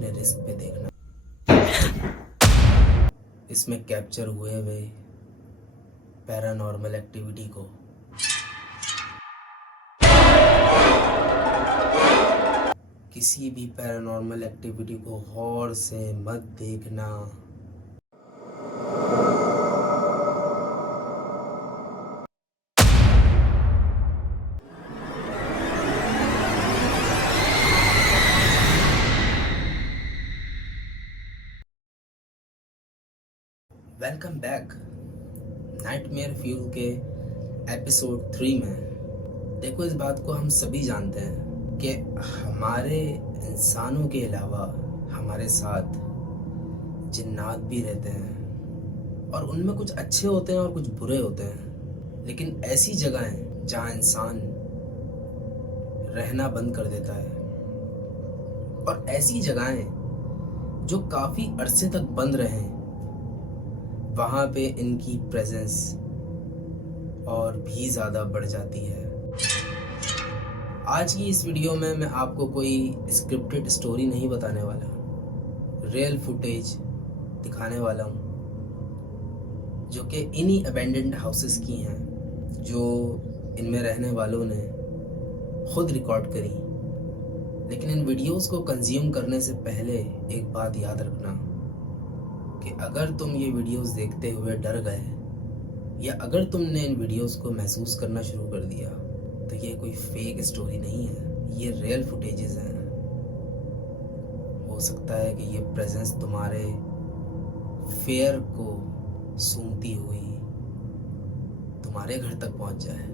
अपने रिस्क पे देखना। इसमें कैप्चर हुए हुए पैरानॉर्मल एक्टिविटी को किसी भी पैरानॉर्मल एक्टिविटी को गौर से मत देखना। वेलकम बैक नाइटमेयर फ्यूल के एपिसोड 3 में। देखो, इस बात को हम सभी जानते हैं कि हमारे इंसानों के अलावा हमारे साथ जिन्नात भी रहते हैं और उनमें कुछ अच्छे होते हैं और कुछ बुरे होते हैं। लेकिन ऐसी जगहें जहाँ इंसान रहना बंद कर देता है और ऐसी जगहें जो काफ़ी अरसे तक बंद रहें, वहाँ पे इनकी प्रेजेंस और भी ज़्यादा बढ़ जाती है। आज की इस वीडियो में मैं आपको कोई स्क्रिप्टेड स्टोरी नहीं बताने वाला, रियल फुटेज दिखाने वाला हूँ जो कि इन्हीं अबेंडेंड हाउसेस की हैं, जो इनमें रहने वालों ने खुद रिकॉर्ड करी। लेकिन इन वीडियोस को कंज्यूम करने से पहले एक बात याद रखना कि अगर तुम ये वीडियोस देखते हुए डर गए या अगर तुमने इन वीडियोस को महसूस करना शुरू कर दिया, तो ये कोई फेक स्टोरी नहीं है, ये रियल फुटेजेस हैं। हो सकता है कि ये प्रेजेंस तुम्हारे फेयर को सूंघती हुई तुम्हारे घर तक पहुंच जाए।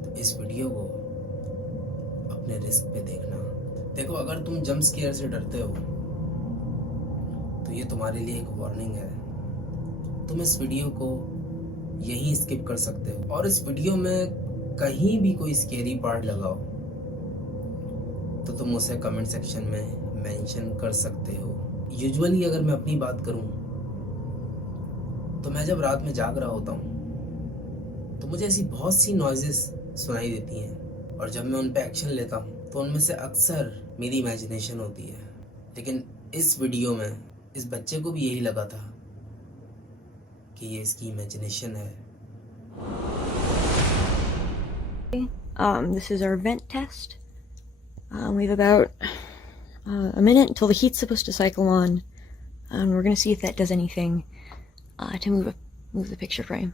तो इस वीडियो को अपने रिस्क पे देखना। देखो, अगर तुम जंप स्केयर से डरते हो तो ये तुम्हारे लिए एक वार्निंग है। तुम इस वीडियो को यहीं स्किप कर सकते हो और इस वीडियो में कहीं भी कोई स्केरी पार्ट लगाओ तो तुम उसे कमेंट सेक्शन में मेंशन कर सकते हो। यूजुअली अगर मैं अपनी बात करूं तो मैं जब रात में जाग रहा होता हूं तो मुझे ऐसी बहुत सी नॉइजेस सुनाई देती हैं और जब मैं उन पे एक्शन लेता हूं तो उनमें से अक्सर मेरी इमेजिनेशन होती है। लेकिन इस वीडियो में इस बच्चे को भी यही लगा था कि ये इसकी इमेजिनेशन है। This is our vent test. We have about a minute until the heat's supposed to cycle on. We're going to see if that does anything to move the picture frame.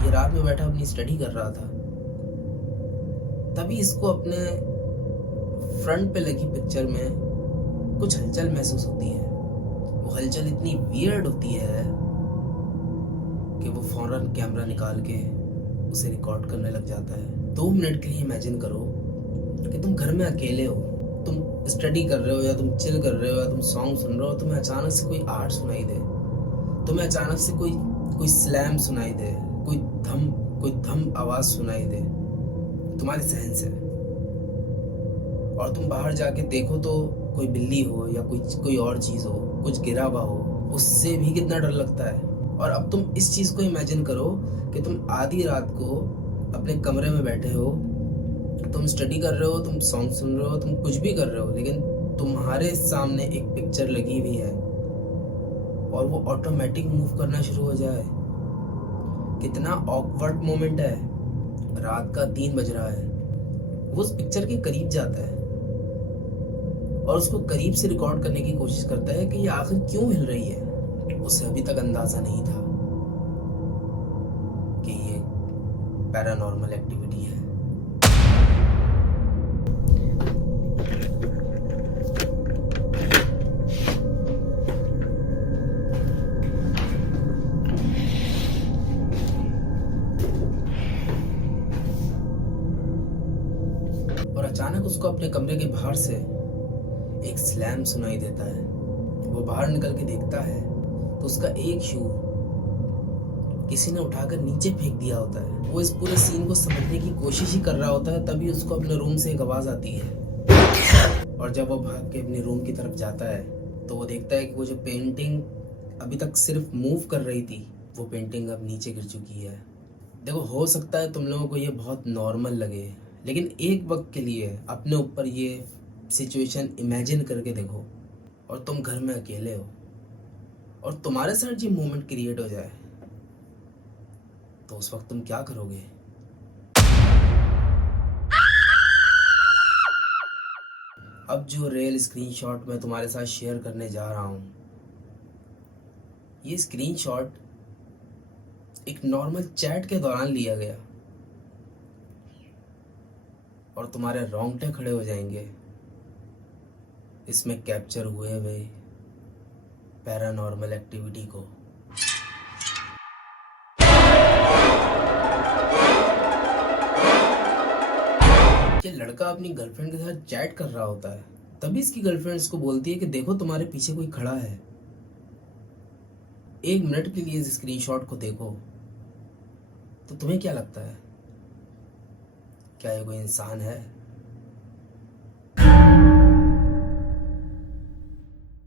ये रात में बैठा अपनी study कर रहा था, तभी इसको अपने फ्रंट पे लगी पिक्चर में कुछ हलचल महसूस होती है। वो हलचल इतनी वियर्ड होती है कि वो फौरन कैमरा निकाल के उसे रिकॉर्ड करने लग जाता है। 2 मिनट के लिए इमेजिन करो कि तुम घर में अकेले हो, तुम स्टडी कर रहे हो या तुम चिल कर रहे हो या तुम सॉन्ग सुन रहे हो, तुम्हें अचानक से कोई आर्ट सुनाई दे, तुम्हें अचानक से कोई स्लैम सुनाई दे, कोई धम आवाज सुनाई दे तुम्हारे सहन से, और तुम बाहर जाके देखो तो कोई बिल्ली हो या कोई और चीज हो, कुछ गिरा हुआ हो, उससे भी कितना डर लगता है। और अब तुम इस चीज को इमेजिन करो कि तुम आधी रात को अपने कमरे में बैठे हो, तुम स्टडी कर रहे हो, तुम सॉन्ग सुन रहे हो, तुम कुछ भी कर रहे हो, लेकिन तुम्हारे सामने एक पिक्चर लगी हुई है और वो ऑटोमेटिक मूव करना शुरू हो जाए। कितना ऑकवर्ड मोमेंट है। रात का 3 बज रहा है, वो उस पिक्चर के करीब जाता है और उसको करीब से रिकॉर्ड करने की कोशिश करता है कि ये आखिर क्यों हिल रही है। उसे अभी तक अंदाजा नहीं था कि ये पैरानॉर्मल एक्टिविटी है। और अचानक उसको अपने कमरे के बाहर से एक स्लैम सुनाई देता है। वो वो बाहर निकल के देखता है तो उसका एक शू किसी ने उठाकर नीचे फेंक दिया होता है। वो इस पूरे सीन को समझने की कोशिश ही कर रहा होता है, तभी उसको अपने रूम से एक आवाज आती है। और जब वो भाग के अपने रूम की तरफ जाता है तो वो देखता है कि वो जो पेंटिंग अभी तक सिर्फ मूव कर रही थी, वो पेंटिंग अब नीचे गिर चुकी है। देखो, हो सकता है तुम लोगों को ये बहुत नॉर्मल लगे, लेकिन एक वक्त के लिए अपने ऊपर ये सिचुएशन इमेजिन करके देखो और तुम घर में अकेले हो और तुम्हारे साथ ये मोमेंट क्रिएट हो जाए, तो उस वक्त तुम क्या करोगे? अब जो रियल स्क्रीनशॉट मैं तुम्हारे साथ शेयर करने जा रहा हूँ, ये स्क्रीनशॉट एक नॉर्मल चैट के दौरान लिया गया और तुम्हारे रोंगटे खड़े हो जाएंगे। इसमें कैप्चर हुए हुए पैरानॉर्मल एक्टिविटी को। ये लड़का अपनी गर्लफ्रेंड के साथ चैट कर रहा होता है, तभी इसकी गर्लफ्रेंड इसको बोलती है कि देखो तुम्हारे पीछे कोई खड़ा है, 1 मिनट के लिए इस स्क्रीनशॉट को देखो। तो तुम्हें क्या लगता है, क्या ये कोई इंसान है?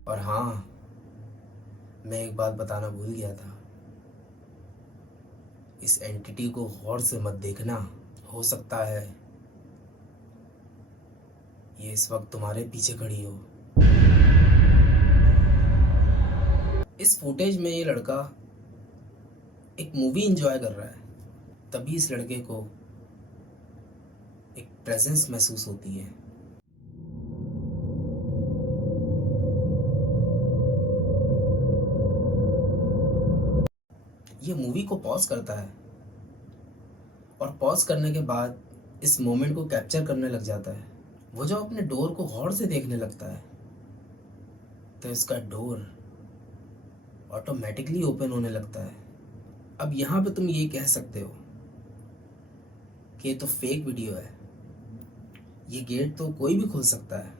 और हाँ, मैं एक बात बताना भूल गया था, इस एंटिटी को गौर से मत देखना। हो सकता है ये इस वक्त तुम्हारे पीछे खड़ी हो। इस फुटेज में ये लड़का एक मूवी एंजॉय कर रहा है, तभी इस लड़के को एक प्रेजेंस महसूस होती है। ये मूवी को पॉज करता है और पॉज करने के बाद इस मोमेंट को कैप्चर करने लग जाता है। वो जो अपने डोर को गौर से देखने लगता है तो इसका डोर ऑटोमेटिकली ओपन होने लगता है। अब यहाँ पे तुम ये कह सकते हो कि ये तो फेक वीडियो है, ये गेट तो कोई भी खोल सकता है,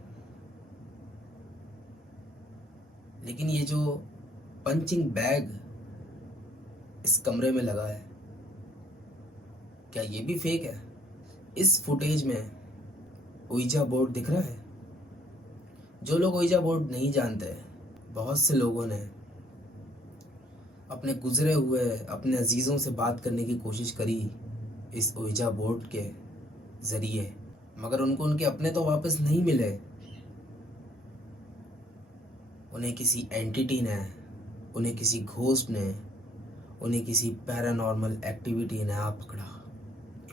लेकिन ये जो पंचिंग बैग इस कमरे में लगा है, क्या ये भी फेक है? इस फुटेज में ओइजा बोर्ड दिख रहा है। जो लोग ओइजा बोर्ड नहीं जानते, बहुत से लोगों ने अपने गुजरे हुए अपने अजीज़ों से बात करने की कोशिश करी इस ओइजा बोर्ड के ज़रिए, मगर उनको उनके अपने तो वापस नहीं मिले। उन्हें किसी एंटिटी ने, उन्हें किसी घोस्ट ने, उन्हें किसी पैरानॉर्मल एक्टिविटी ने आ पकड़ा।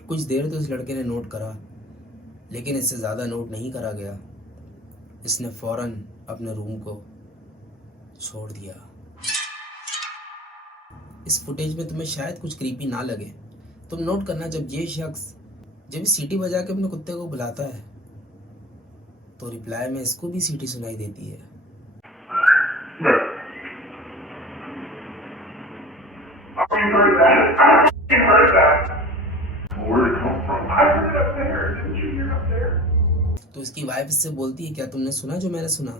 कुछ देर तो इस लड़के ने नोट करा, लेकिन इससे ज़्यादा नोट नहीं करा गया। इसने फौरन अपने रूम को छोड़ दिया। इस फुटेज में तुम्हें शायद कुछ क्रीपी ना लगे। तुम नोट करना, जब ये शख्स जब सीटी बजा के अपने कुत्ते को बुलाता है तो रिप्लाई में इसको भी सीटी सुनाई देती है। तो इसकी वाइफ इससे बोलती है, क्या तुमने सुना जो मैंने सुना?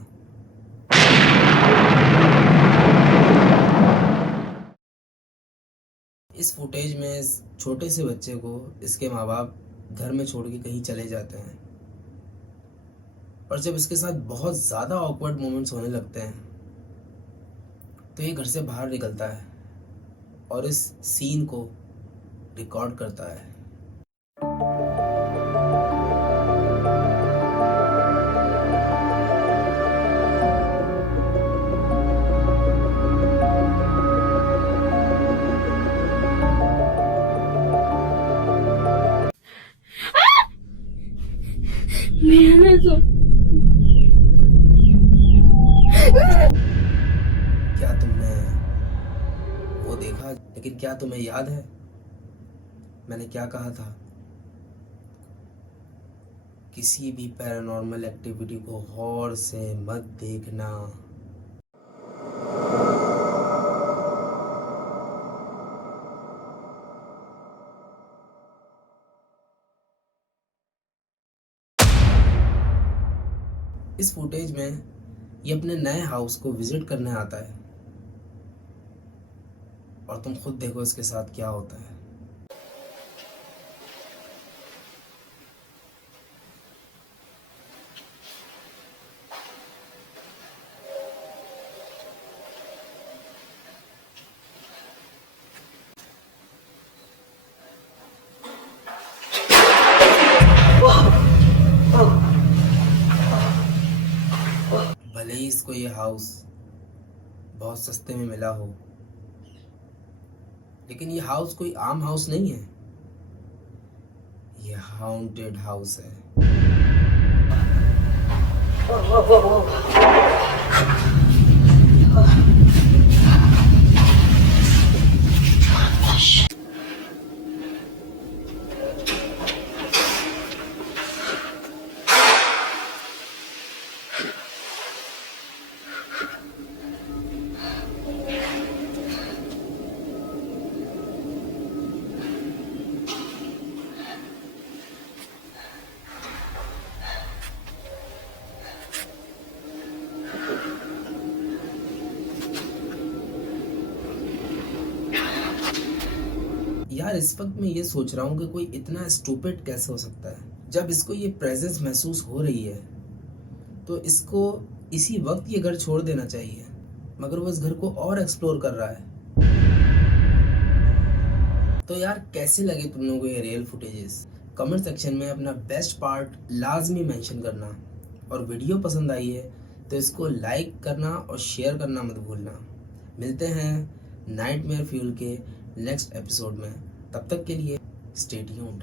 इस फुटेज में इस छोटे से बच्चे को इसके माँ बाप घर में छोड़ के कहीं चले जाते हैं और जब इसके साथ बहुत ज़्यादा ऑकवर्ड मोमेंट्स होने लगते हैं तो ये घर से बाहर निकलता है और इस सीन को रिकॉर्ड करता है। क्या तुमने वो देखा? लेकिन क्या तुम्हें याद है मैंने क्या कहा था? किसी भी पैरानॉर्मल एक्टिविटी को गौर से मत देखना। इस फुटेज में ये अपने नए हाउस को विजिट करने आता है और तुम खुद देखो इसके साथ क्या होता है। भले ही इसको ये हाउस बहुत सस्ते में मिला हो, लेकिन ये हाउस कोई आम हाउस नहीं है, ये हाउंटेड हाउस है। यार इस वक्त मैं ये सोच रहा हूँ कि कोई इतना स्टूपिड कैसे हो सकता है। जब इसको ये प्रेजेंस महसूस हो रही है तो इसको इसी वक्त ये घर छोड़ देना चाहिए, मगर वो इस घर को और एक्सप्लोर कर रहा है। तो यार कैसे लगे तुम लोगों को ये रियल फुटेजेस? कमेंट सेक्शन में अपना बेस्ट पार्ट लाजमी मेंशन करना, और वीडियो पसंद आई है तो इसको लाइक करना और शेयर करना मत भूलना। मिलते हैं नाइटमेयर फ्यूल के नेक्स्ट एपिसोड में, तब तक के लिए स्टे ट्यून्ड।